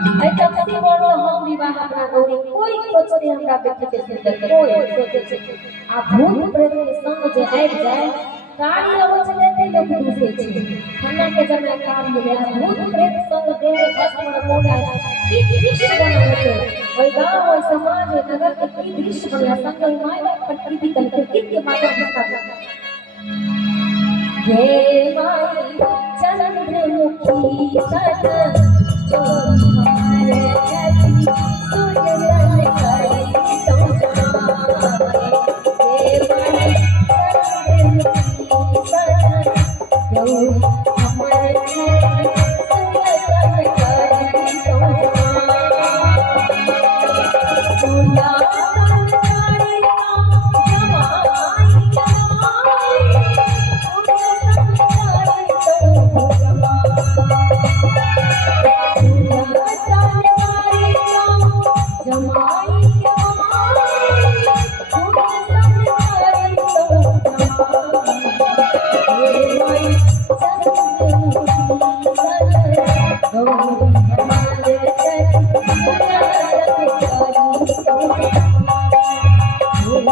ऐसा किसी वर्ष हम विवाह अपना गौरी कोई सोचते हमरा बेटी के सुंदर कोई सोचे छे आ भूत प्रेत के संग जे आबि जाए कार्य अवश्य लेते लोग दूसरे छे खाना के जमे कार्य ले भूत प्रेत संग देह भस्म मोड़ा की दृश्य बनाते ओई गांव ओई समाज ओई नगर के की दृश्य बना संग माय बाप पर टीवी कल के गीत के माध्यम से हे माई चंद्रमुखी सजन जो हमारे जति सूर्य सन करे तो जाए हे माई चंद्रमुखी सजन जो हमारे जति सूर्य सन करे तो जाए जमाई